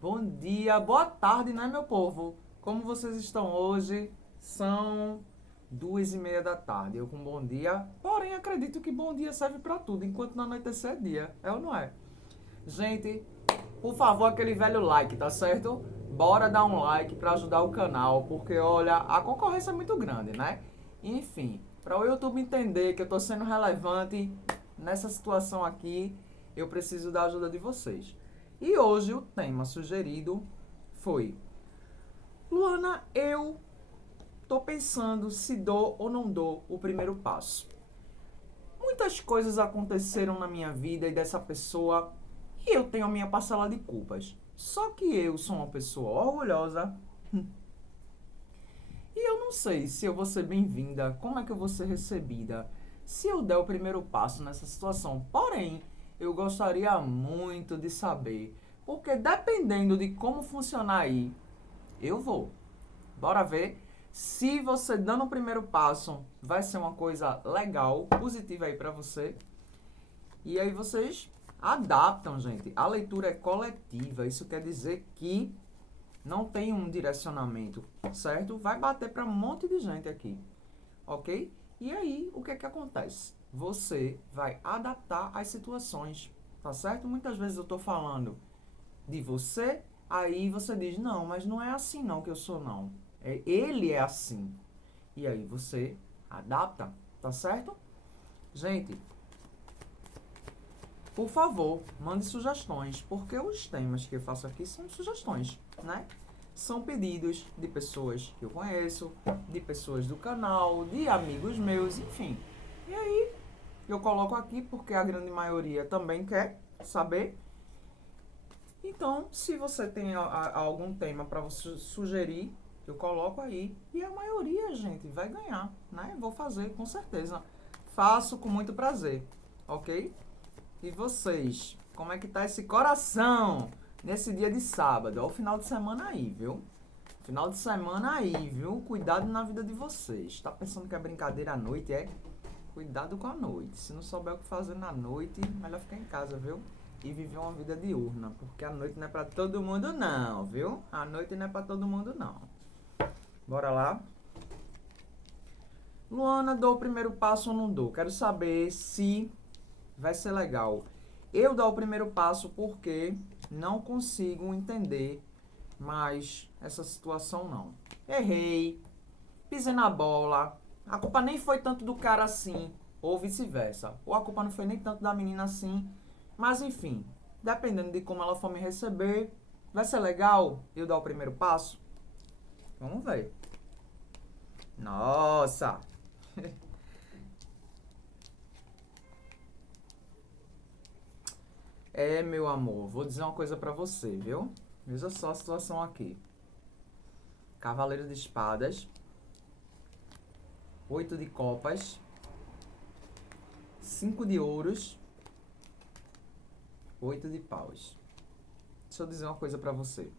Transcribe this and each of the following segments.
Bom dia, boa tarde, né, meu povo? Como vocês estão hoje? São 2h30 da tarde. Eu com bom dia, porém acredito que bom dia serve pra tudo, enquanto não anoitecer é dia, é ou não é? Gente, por favor, aquele velho like, tá certo? Bora dar um like pra ajudar o canal, porque olha, a concorrência é muito grande, né? Enfim, para o YouTube entender que eu tô sendo relevante nessa situação aqui, eu preciso da ajuda de vocês. E hoje o tema sugerido foi: Luana, eu tô pensando se dou ou não dou o primeiro passo. Muitas coisas aconteceram na minha vida e dessa pessoa e eu tenho a minha parcela de culpas. Só que eu sou uma pessoa orgulhosa e eu não sei se eu vou ser bem-vinda, como é que eu vou ser recebida, se eu der o primeiro passo nessa situação. Porém, eu gostaria muito de saber, porque dependendo de como funcionar aí, eu vou. Bora ver se você dando o primeiro passo vai ser uma coisa legal, positiva aí pra você. E aí vocês adaptam, gente. A leitura é coletiva, isso quer dizer que não tem um direcionamento, certo? Vai bater para um monte de gente aqui, ok? E aí, o que é que acontece? Você vai adaptar as situações, tá certo? Muitas vezes eu tô falando de você, aí você diz, não, mas não é assim não que eu sou não. Ele é assim. E aí você adapta, tá certo? Gente, por favor, mande sugestões, porque os temas que eu faço aqui são sugestões, né? São pedidos de pessoas que eu conheço, de pessoas do canal, de amigos meus, enfim. E aí, eu coloco aqui porque a grande maioria também quer saber. Então, se você tem algum tema para você sugerir, eu coloco aí. E a maioria, gente, vai ganhar, né? Vou fazer, com certeza. Faço com muito prazer, ok? E vocês, como é que tá esse coração nesse dia de sábado? É o final de semana aí, viu? Final de semana aí, viu? Cuidado na vida de vocês. Tá pensando que é brincadeira à noite, é? Cuidado com a noite. Se não souber o que fazer na noite, melhor ficar em casa, viu? E viver uma vida diurna, porque a noite não é pra todo mundo não, viu? A noite não é pra todo mundo não. Bora lá. Luana, dou o primeiro passo ou não dou? Quero saber se vai ser legal. Eu dar o primeiro passo porque não consigo entender mais essa situação não. Errei, pisei na bola. A culpa nem foi tanto do cara assim, ou vice-versa. Ou a culpa não foi nem tanto da menina assim. Mas enfim, dependendo de como ela for me receber, vai ser legal eu dar o primeiro passo? Vamos ver. Nossa! É, meu amor, vou dizer uma coisa pra você, viu? Veja só a situação aqui. Cavaleiro de espadas, 8 de copas, 5 de ouros, 8 de paus. Deixa eu dizer uma coisa pra você.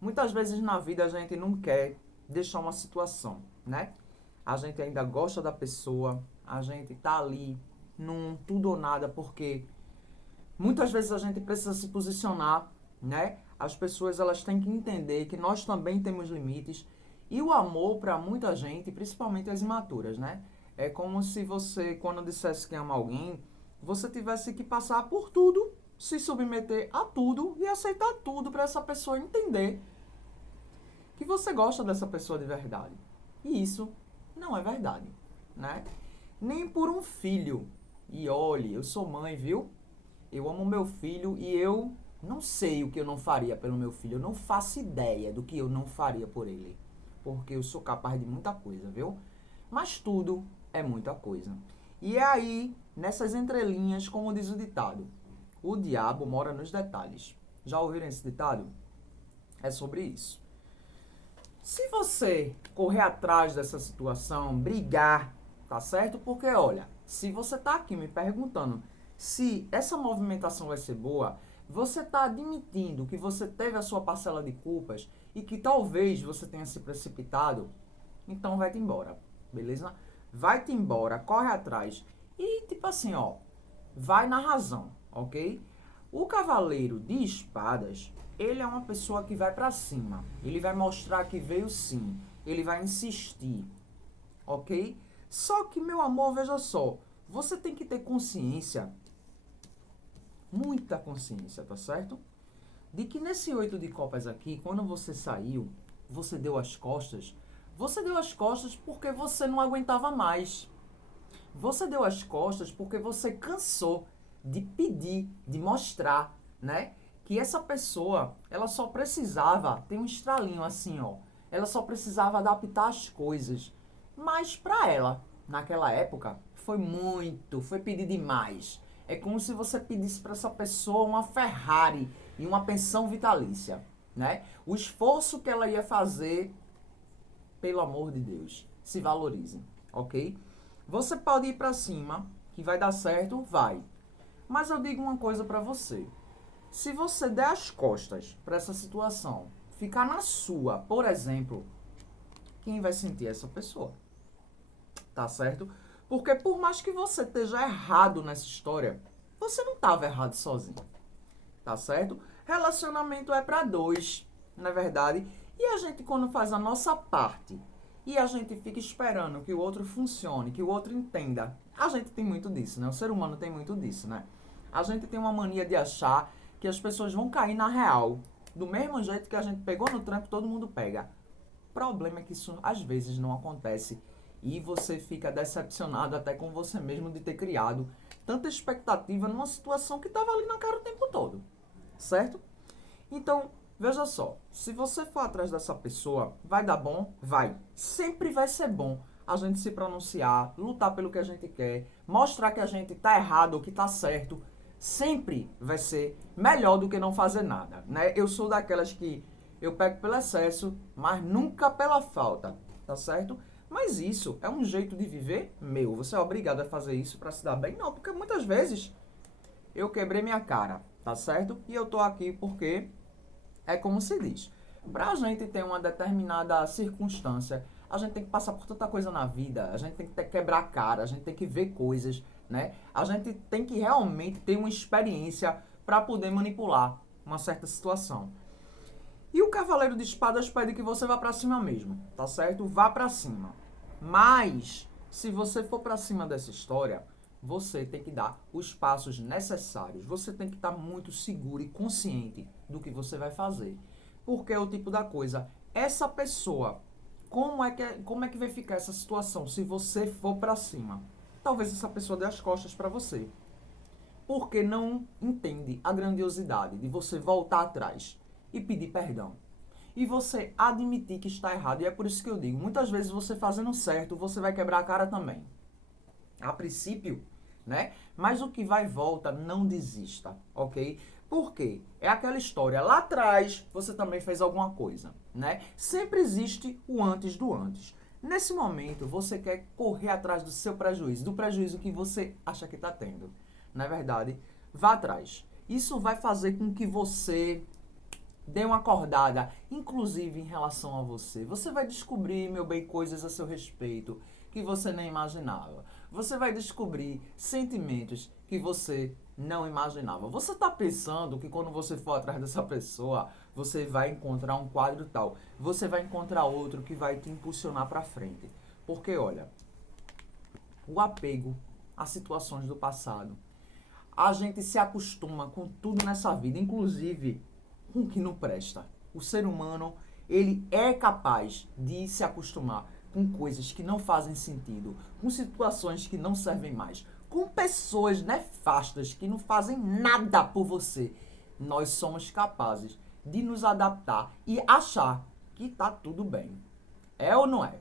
Muitas vezes na vida a gente não quer deixar uma situação, né? A gente ainda gosta da pessoa, a gente tá ali num tudo ou nada, porque muitas vezes a gente precisa se posicionar, né? As pessoas elas têm que entender que nós também temos limites e o amor para muita gente, principalmente as imaturas, né? É como se você, quando dissesse que ama alguém, você tivesse que passar por tudo, se submeter a tudo e aceitar tudo para essa pessoa entender que você gosta dessa pessoa de verdade. E isso não é verdade, né? Nem por um filho. E olhe, eu sou mãe, viu? Eu amo meu filho e eu não sei o que eu não faria pelo meu filho. Eu não faço ideia do que eu não faria por ele. Porque eu sou capaz de muita coisa, viu? Mas tudo é muita coisa. E é aí, nessas entrelinhas, como diz o ditado: o diabo mora nos detalhes. Já ouviram esse ditado? É sobre isso. Se você correr atrás dessa situação, brigar, tá certo? Porque olha, se você tá aqui me perguntando se essa movimentação vai ser boa, você tá admitindo que você teve a sua parcela de culpas e que talvez você tenha se precipitado, então vai-te embora, beleza? Vai-te embora, corre atrás e tipo assim, ó, vai na razão, ok? O cavaleiro de espadas, ele é uma pessoa que vai pra cima. Ele vai mostrar que veio sim. Ele vai insistir, ok? Só que, meu amor, veja só. Você tem que ter consciência, muita consciência, tá certo? De que nesse 8 de copas aqui, quando você saiu, você deu as costas. Você deu as costas porque você não aguentava mais. Você deu as costas porque você cansou de pedir, de mostrar, né? Que essa pessoa, ela só precisava, tem um estralinho assim, ó. Ela só precisava adaptar as coisas. Mas pra ela, naquela época, foi pedir demais. É como se você pedisse para essa pessoa uma Ferrari e uma pensão vitalícia, né? O esforço que ela ia fazer, pelo amor de Deus, se valorize, ok? Você pode ir para cima, que vai dar certo, vai. Mas eu digo uma coisa para você. Se você der as costas para essa situação, ficar na sua, por exemplo, quem vai sentir essa pessoa? Tá certo? Porque por mais que você esteja errado nessa história, você não estava errado sozinho. Tá certo? Relacionamento é para dois, não é verdade? E a gente, quando faz a nossa parte e a gente fica esperando que o outro funcione, que o outro entenda, a gente tem muito disso, né? O ser humano tem muito disso, né? A gente tem uma mania de achar que as pessoas vão cair na real. Do mesmo jeito que a gente pegou no trampo, todo mundo pega. O problema é que isso às vezes não acontece. E você fica decepcionado até com você mesmo de ter criado tanta expectativa numa situação que estava ali na cara o tempo todo. Certo? Então, veja só. Se você for atrás dessa pessoa, vai dar bom? Vai. Sempre vai ser bom a gente se pronunciar, lutar pelo que a gente quer, mostrar que a gente tá errado ou que tá certo. Sempre vai ser melhor do que não fazer nada, né? Eu sou daquelas que eu pego pelo excesso, mas nunca pela falta, tá certo? Mas isso é um jeito de viver meu. Você é obrigado a fazer isso para se dar bem? Não, porque muitas vezes eu quebrei minha cara, tá certo? E eu tô aqui porque é como se diz. Pra gente ter uma determinada circunstância, a gente tem que passar por tanta coisa na vida, a gente tem que quebrar a cara, a gente tem que ver coisas, né? A gente tem que realmente ter uma experiência para poder manipular uma certa situação. E o Cavaleiro de Espadas pede que você vá pra cima mesmo, tá certo? Vá pra cima. Mas, se você for pra cima dessa história, você tem que dar os passos necessários. Você tem que estar muito seguro e consciente do que você vai fazer. Porque é o tipo da coisa. Essa pessoa, como é que vai ficar essa situação se você for pra cima? Talvez essa pessoa dê as costas pra você. Porque não entende a grandiosidade de você voltar atrás e pedir perdão. E você admitir que está errado. E é por isso que eu digo, muitas vezes você fazendo certo, você vai quebrar a cara também. A princípio, né? Mas o que vai e volta, não desista, ok? Por quê? É aquela história, lá atrás você também fez alguma coisa, né? Sempre existe o antes do antes. Nesse momento, você quer correr atrás do seu prejuízo, do prejuízo que você acha que está tendo. Não é verdade? Vá atrás. Isso vai fazer com que você dê uma acordada, inclusive em relação a você. Você vai descobrir, meu bem, coisas a seu respeito que você nem imaginava. Você vai descobrir sentimentos que você não imaginava. Você está pensando que quando você for atrás dessa pessoa, você vai encontrar um quadro tal. Você vai encontrar outro que vai te impulsionar para frente. Porque, olha, o apego a situações do passado, a gente se acostuma com tudo nessa vida, inclusive com o que não presta. O ser humano, ele é capaz de se acostumar com coisas que não fazem sentido, com situações que não servem mais, com pessoas nefastas que não fazem nada por você. Nós somos capazes de nos adaptar e achar que tá tudo bem. É ou não é?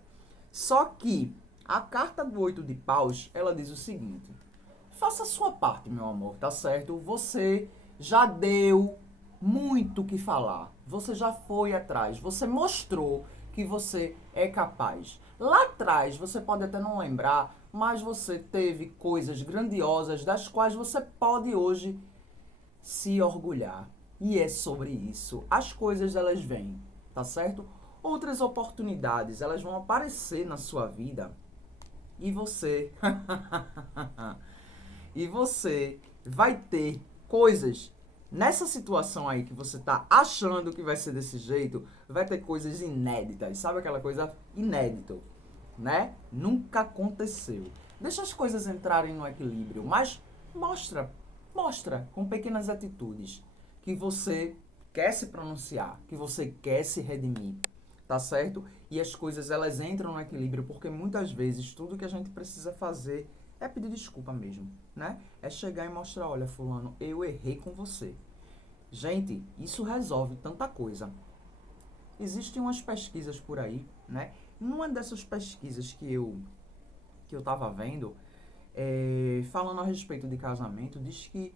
Só que a carta do 8 de paus, ela diz o seguinte: faça a sua parte, meu amor, tá certo? Você já deu muito o que falar. Você já foi atrás. Você mostrou que você é capaz. Lá atrás, você pode até não lembrar, mas você teve coisas grandiosas das quais você pode hoje se orgulhar. E é sobre isso. As coisas, elas vêm, tá certo? Outras oportunidades, elas vão aparecer na sua vida. E você... e você vai ter coisas Nessa situação aí que você tá achando que vai ser desse jeito, vai ter coisas inéditas. Sabe aquela coisa inédita, né? Nunca aconteceu. Deixa as coisas entrarem no equilíbrio, mas mostra com pequenas atitudes que você quer se pronunciar, que você quer se redimir, tá certo? E as coisas elas entram no equilíbrio porque muitas vezes tudo que a gente precisa fazer é pedir desculpa mesmo, né? É chegar e mostrar, olha, fulano, eu errei com você. Gente, isso resolve tanta coisa. Existem umas pesquisas por aí, né? Numa dessas pesquisas que eu tava vendo, falando a respeito de casamento, diz que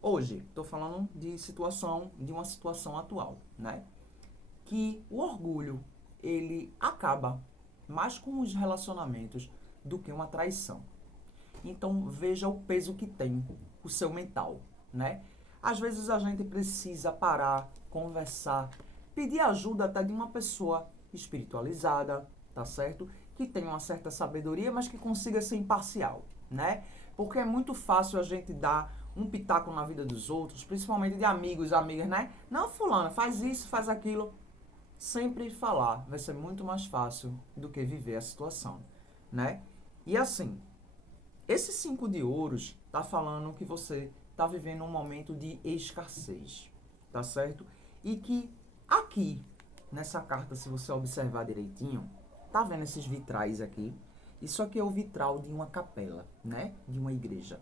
hoje, estou falando de uma situação atual, né? Que o orgulho, ele acaba mais com os relacionamentos do que uma traição. Então, veja o peso que tem o seu mental, né? Às vezes a gente precisa parar, conversar, pedir ajuda até de uma pessoa espiritualizada, tá certo? Que tenha uma certa sabedoria, mas que consiga ser imparcial, né? Porque é muito fácil a gente dar um pitaco na vida dos outros, principalmente de amigos, amigas, né? Não, fulano, faz isso, faz aquilo. Sempre falar vai ser muito mais fácil do que viver a situação, né? E assim, esse 5 de ouros tá falando que você tá vivendo um momento de escassez, tá certo? E que aqui, nessa carta, se você observar direitinho, tá vendo esses vitrais aqui? Isso aqui é o vitral de uma capela, né? De uma igreja,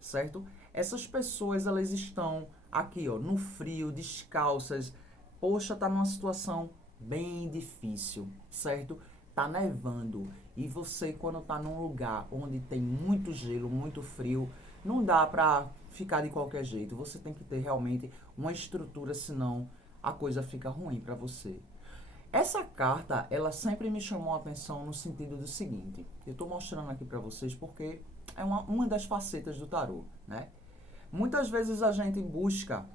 certo? Essas pessoas, elas estão aqui, ó, no frio, descalças. Poxa, tá numa situação bem difícil, certo? Tá nevando. E você, quando tá num lugar onde tem muito gelo, muito frio, não dá pra ficar de qualquer jeito. Você tem que ter realmente uma estrutura, senão a coisa fica ruim pra você. Essa carta, ela sempre me chamou a atenção no sentido do seguinte. Eu tô mostrando aqui pra vocês porque é uma das facetas do tarô, né? Muitas vezes a gente busca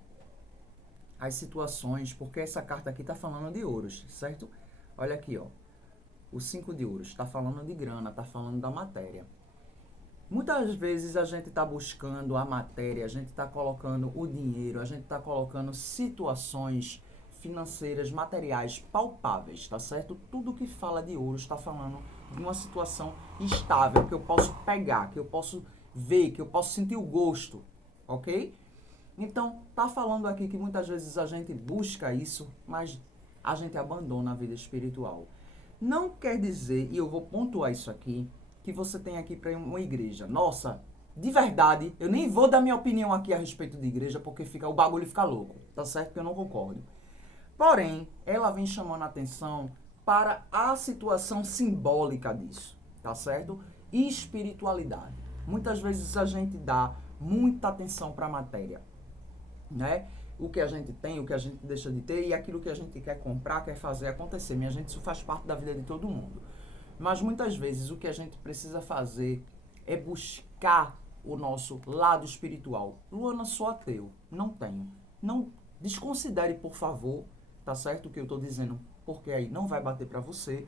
as situações, porque essa carta aqui tá falando de ouros, certo? Olha aqui, ó. O 5 de ouros tá falando de grana, tá falando da matéria. Muitas vezes a gente tá buscando a matéria, a gente tá colocando o dinheiro, a gente tá colocando situações financeiras, materiais, palpáveis, tá certo? Tudo que fala de ouros está falando de uma situação estável, que eu posso pegar, que eu posso ver, que eu posso sentir o gosto, ok? Então, tá falando aqui que muitas vezes a gente busca isso, mas a gente abandona a vida espiritual. Não quer dizer, e eu vou pontuar isso aqui, que você tem aqui para uma igreja. Nossa, de verdade, eu nem vou dar minha opinião aqui a respeito de igreja, porque o bagulho fica louco, tá certo? Que eu não concordo. Porém, ela vem chamando a atenção para a situação simbólica disso, tá certo? E espiritualidade. Muitas vezes a gente dá muita atenção para a matéria, né? O que a gente tem, o que a gente deixa de ter e aquilo que a gente quer comprar, quer fazer acontecer. Minha gente, isso faz parte da vida de todo mundo. Mas muitas vezes o que a gente precisa fazer é buscar o nosso lado espiritual. Luana, sou ateu. Não tenho. Não desconsidere, por favor, tá certo o que eu tô dizendo, porque aí não vai bater pra você.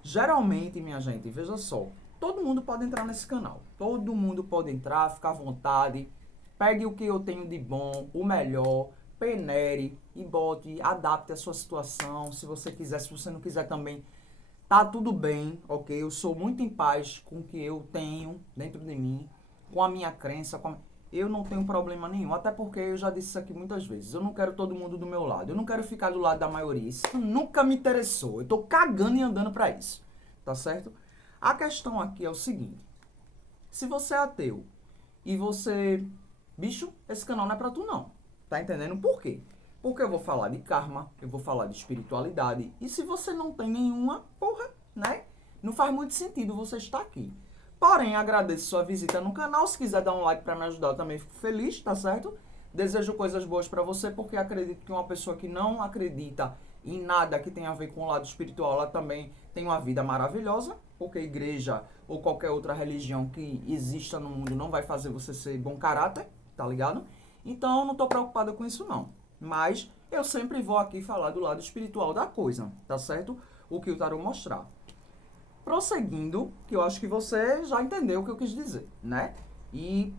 Geralmente, minha gente, veja só, todo mundo pode entrar nesse canal. Todo mundo pode entrar, ficar à vontade. Pegue o que eu tenho de bom, o melhor, penere e bote, adapte a sua situação. Se você quiser, se você não quiser também, tá tudo bem, ok? Eu sou muito em paz com o que eu tenho dentro de mim, com a minha crença, eu não tenho problema nenhum. Até porque eu já disse isso aqui muitas vezes. Eu não quero todo mundo do meu lado. Eu não quero ficar do lado da maioria. Isso nunca me interessou. Eu tô cagando e andando pra isso. Tá certo? A questão aqui é o seguinte. Se você é ateu e você... Bicho, esse canal não é pra tu não. Tá entendendo por quê? Porque eu vou falar de karma, eu vou falar de espiritualidade. E se você não tem nenhuma, porra, né? Não faz muito sentido você estar aqui. Porém, agradeço sua visita no canal. Se quiser dar um like pra me ajudar, eu também fico feliz, tá certo? Desejo coisas boas pra você, porque acredito que uma pessoa que não acredita em nada que tenha a ver com o lado espiritual, ela também tem uma vida maravilhosa, porque a igreja ou qualquer outra religião que exista no mundo não vai fazer você ser bom caráter, tá ligado? Então, eu não tô preocupado com isso, não. Mas eu sempre vou aqui falar do lado espiritual da coisa, tá certo? O que o tarô mostrar. Prosseguindo, que eu acho que você já entendeu o que eu quis dizer, né? E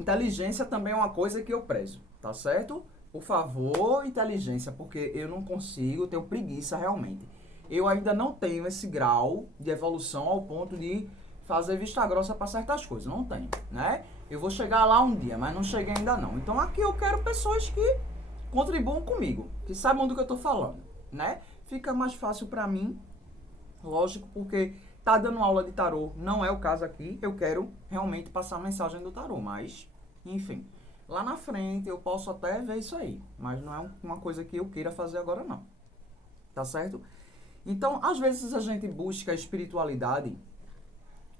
inteligência também é uma coisa que eu prezo, tá certo? Por favor, inteligência, porque eu não consigo, tenho preguiça realmente. Eu ainda não tenho esse grau de evolução ao ponto de fazer vista grossa para certas coisas, não tenho, né? Eu vou chegar lá um dia, mas não cheguei ainda não. Então aqui eu quero pessoas que contribuam comigo, que saibam do que eu tô falando, né? Fica mais fácil para mim, lógico, porque tá dando aula de tarô, não é o caso aqui, eu quero realmente passar a mensagem do tarô, mas, enfim, lá na frente eu posso até ver isso aí, mas não é uma coisa que eu queira fazer agora não, tá certo? Então, às vezes a gente busca a espiritualidade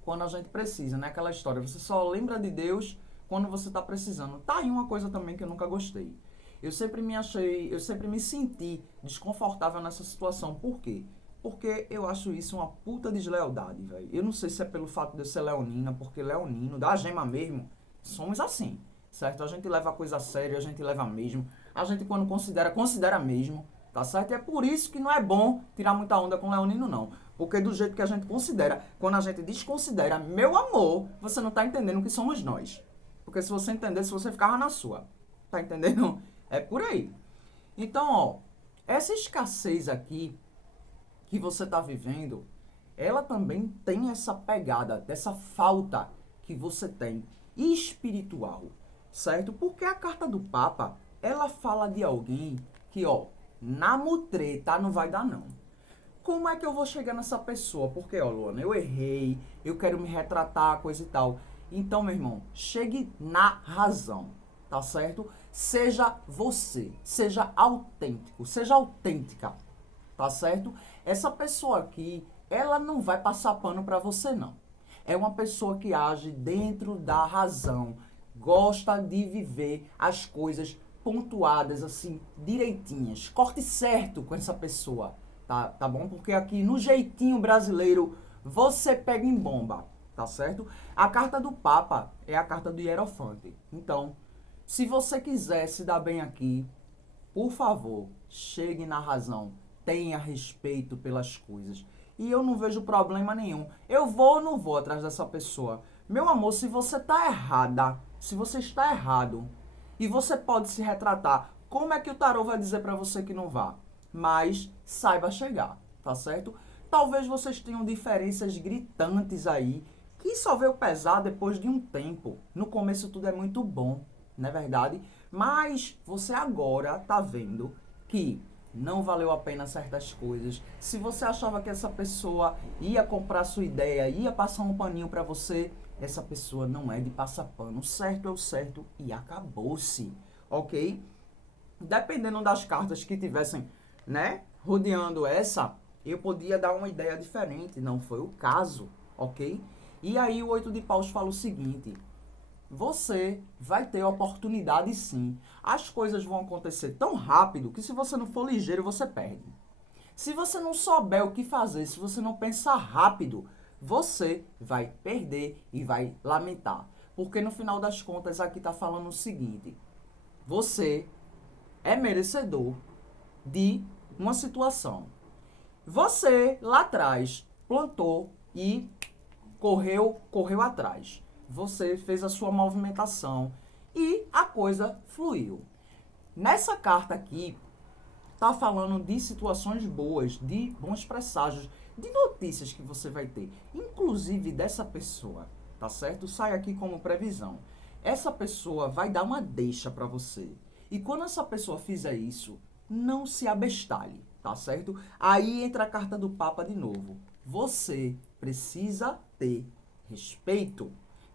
quando a gente precisa, né? Aquela história, você só lembra de Deus quando você tá precisando. Tá aí uma coisa também que eu nunca gostei. Eu sempre me senti desconfortável nessa situação. Por quê? Porque eu acho isso uma puta deslealdade, velho. Eu não sei se é pelo fato de eu ser leonina, porque leonino, da gema mesmo, somos assim, certo? A gente leva a coisa a sério, a gente leva mesmo. A gente quando considera, considera mesmo, tá certo? E é por isso que não é bom tirar muita onda com leonino, não. Porque do jeito que a gente considera, quando a gente desconsidera, meu amor, você não tá entendendo o que somos nós. Porque se você entendesse, você ficava na sua. Tá entendendo? É por aí. Então, ó, essa escassez aqui que você tá vivendo, ela também tem essa pegada, dessa falta que você tem espiritual, certo? Porque a carta do Papa, ela fala de alguém que, ó, na mutreta não vai dar não. Como é que eu vou chegar nessa pessoa? Porque, ó, Luana, eu errei, eu quero me retratar, coisa e tal. Então, meu irmão, chegue na razão, tá certo? Seja você, seja autêntico, seja autêntica, tá certo? Essa pessoa aqui, ela não vai passar pano pra você, não. É uma pessoa que age dentro da razão, gosta de viver as coisas pontuadas, assim, direitinhas. Corte certo com essa pessoa, tá bom? Porque aqui no jeitinho brasileiro você pega em bomba, tá certo? A carta do Papa é a carta do Hierofante. Então, se você quiser se dar bem aqui, por favor, chegue na razão, tenha respeito pelas coisas. E eu não vejo problema nenhum. Eu vou ou não vou atrás dessa pessoa? Meu amor, se você tá errada, se você está errado, e você pode se retratar, como é que o tarô vai dizer pra você que não vá? Mas saiba chegar, tá certo? Talvez vocês tenham diferenças gritantes aí, que só veio pesar depois de um tempo. No começo tudo é muito bom, não é verdade? Mas você agora tá vendo que não valeu a pena certas coisas. Se você achava que essa pessoa ia comprar sua ideia, ia passar um paninho pra você, essa pessoa não é de passar pano. O certo é o certo e acabou-se, ok? Dependendo das cartas que tivessem, né, rodeando essa, eu podia dar uma ideia diferente. Não foi o caso, ok? E aí o 8 de paus fala o seguinte: você vai ter oportunidade sim. As coisas vão acontecer tão rápido que se você não for ligeiro, você perde. Se você não souber o que fazer, se você não pensar rápido, você vai perder e vai lamentar. Porque no final das contas aqui tá falando o seguinte: você é merecedor de uma situação. Você lá atrás plantou e correu atrás. Você fez a sua movimentação e a coisa fluiu. Nessa carta aqui, tá falando de situações boas, de bons presságios, de notícias que você vai ter, inclusive dessa pessoa, tá certo? Sai aqui como previsão. Essa pessoa vai dar uma deixa pra você. E quando essa pessoa fizer isso, não se abestalhe, tá certo? Aí entra a carta do Papa de novo. Você precisa ter respeito.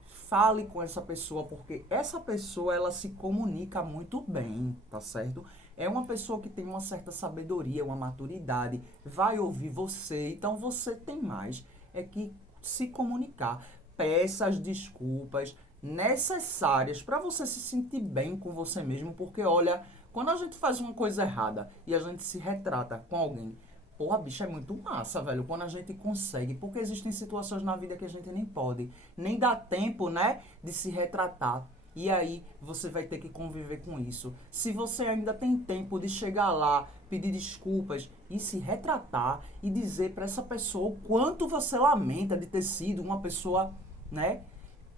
Fale com essa pessoa, porque essa pessoa, ela se comunica muito bem, tá certo? É uma pessoa que tem uma certa sabedoria, uma maturidade, vai ouvir você, então você tem mais é que se comunicar. Peça as desculpas necessárias para você se sentir bem com você mesmo, porque olha, quando a gente faz uma coisa errada e a gente se retrata com alguém, porra, bicho, é muito massa, velho, quando a gente consegue, porque existem situações na vida que a gente nem pode, nem dá tempo, né, de se retratar. E aí, você vai ter que conviver com isso. Se você ainda tem tempo de chegar lá, pedir desculpas e se retratar e dizer para essa pessoa o quanto você lamenta de ter sido uma pessoa, né,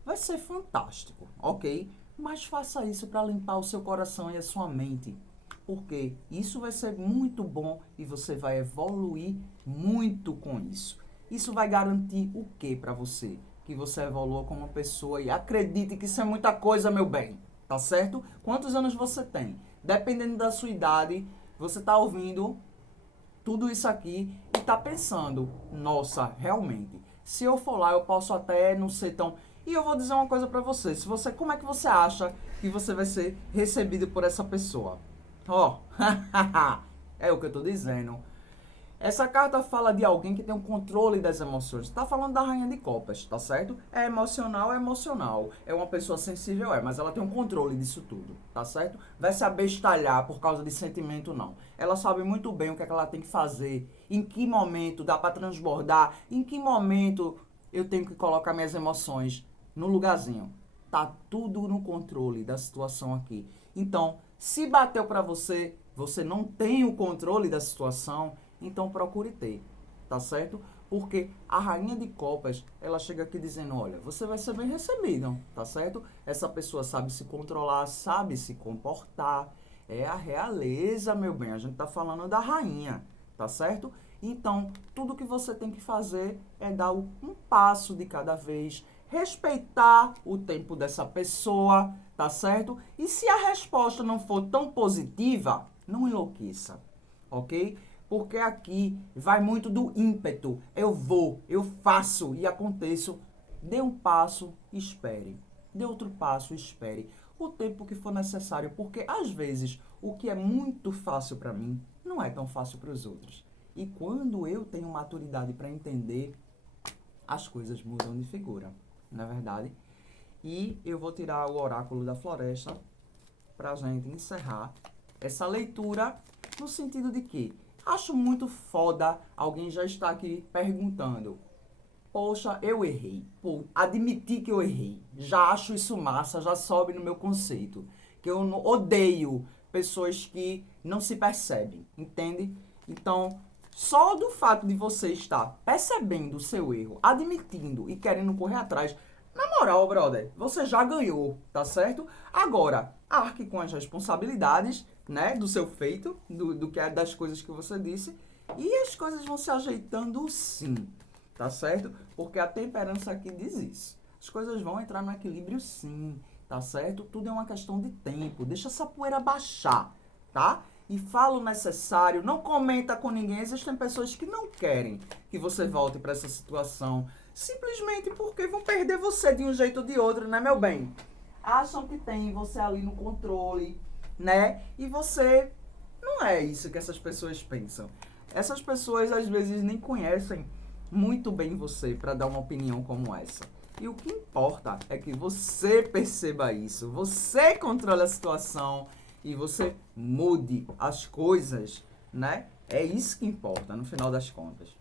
vai ser fantástico, ok? mas faça isso para limpar o seu coração e a sua mente. Porque isso vai ser muito bom e você vai evoluir muito com isso. Isso vai garantir o que para você? Que você evolua como pessoa e acredite que isso é muita coisa, meu bem. Tá certo? Quantos anos você tem? Dependendo da sua idade, você tá ouvindo tudo isso aqui e tá pensando, nossa, realmente, se eu for lá eu posso até não ser tão... E eu vou dizer uma coisa pra você, se você, como é que você acha que você vai ser recebido por essa pessoa? Ó, é o que eu tô dizendo. Essa carta fala de alguém que tem um controle das emoções. Tá falando da rainha de copas, tá certo? É emocional, é emocional. É uma pessoa sensível, mas ela tem um controle disso tudo, tá certo? Vai se abestalhar por causa de sentimento, não. Ela sabe muito bem o que é que ela tem que fazer, em que momento dá pra transbordar, em que momento eu tenho que colocar minhas emoções no lugarzinho. Tá tudo no controle da situação aqui. Então, se bateu pra você, você não tem o controle da situação, então procure ter, tá certo? Porque a rainha de copas, ela chega aqui dizendo, olha, você vai ser bem recebido, tá certo? Essa pessoa sabe se controlar, sabe se comportar, é a realeza, meu bem, a gente tá falando da rainha, tá certo? Então, tudo que você tem que fazer é dar um passo de cada vez, respeitar o tempo dessa pessoa, tá certo? E se a resposta não for tão positiva, não enlouqueça, ok? Porque aqui vai muito do ímpeto. Eu vou, eu faço e aconteço. Dê um passo e espere. Dê outro passo e espere. O tempo que for necessário, porque às vezes o que é muito fácil para mim não é tão fácil para os outros. E quando eu tenho maturidade para entender, as coisas mudam de figura, não é verdade? E eu vou tirar o oráculo da floresta para a gente encerrar essa leitura no sentido de que acho muito foda alguém já está aqui perguntando. Poxa, eu errei. Pô, admiti que eu errei. Já acho isso massa, já sobe no meu conceito. Que eu odeio pessoas que não se percebem, entende? Então, só do fato de você estar percebendo o seu erro, admitindo e querendo correr atrás, na moral, brother, você já ganhou, tá certo? Agora, arque com as responsabilidades, né, do seu feito, do que é das coisas que você disse, e as coisas vão se ajeitando sim, tá certo? Porque a temperança aqui diz isso. As coisas vão entrar no equilíbrio sim, tá certo? Tudo é uma questão de tempo. Deixa essa poeira baixar, tá? E fala o necessário, não comenta com ninguém. Existem pessoas que não querem que você volte para essa situação, simplesmente porque vão perder você de um jeito ou de outro, né, meu bem? Acham que tem você ali no controle, né? E você não é isso que essas pessoas pensam. Essas pessoas às vezes nem conhecem muito bem você para dar uma opinião como essa. E o que importa é que você perceba isso, você controle a situação e você mude as coisas, né? É isso que importa no final das contas.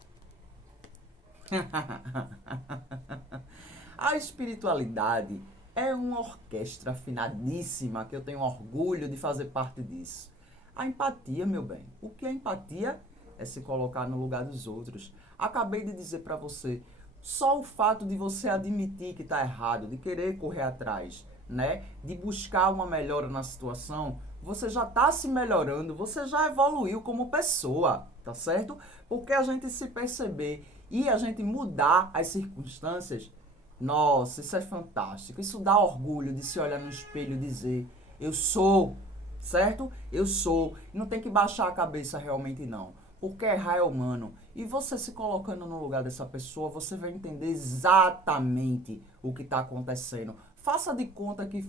A espiritualidade é uma orquestra afinadíssima que eu tenho orgulho de fazer parte disso. A empatia, meu bem. O que é empatia? É se colocar no lugar dos outros. Acabei de dizer para você, só o fato de você admitir que está errado, de querer correr atrás, né? De buscar uma melhora na situação, você já está se melhorando, você já evoluiu como pessoa, tá certo? Porque a gente se perceber e a gente mudar as circunstâncias, nossa, isso é fantástico. Isso dá orgulho de se olhar no espelho e dizer, eu sou, certo? Eu sou. Não tem que baixar a cabeça realmente não. Porque errar é humano. E você se colocando no lugar dessa pessoa, você vai entender exatamente o que está acontecendo. Faça de conta que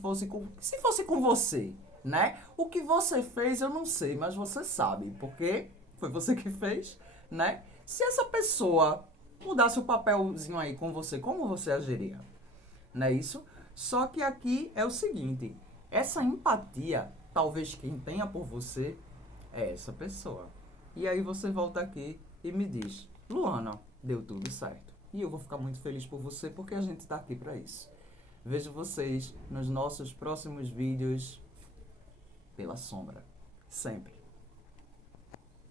se fosse com você, né? O que você fez eu não sei, mas você sabe. Porque foi você que fez, né? Se essa pessoa mudasse o papelzinho aí com você, como você agiria? Não é isso? Só que aqui é o seguinte, essa empatia, talvez quem tenha por você é essa pessoa. E aí você volta aqui e me diz, Luana, deu tudo certo. E eu vou ficar muito feliz por você porque a gente está aqui para isso. Vejo vocês nos nossos próximos vídeos pela sombra. Sempre.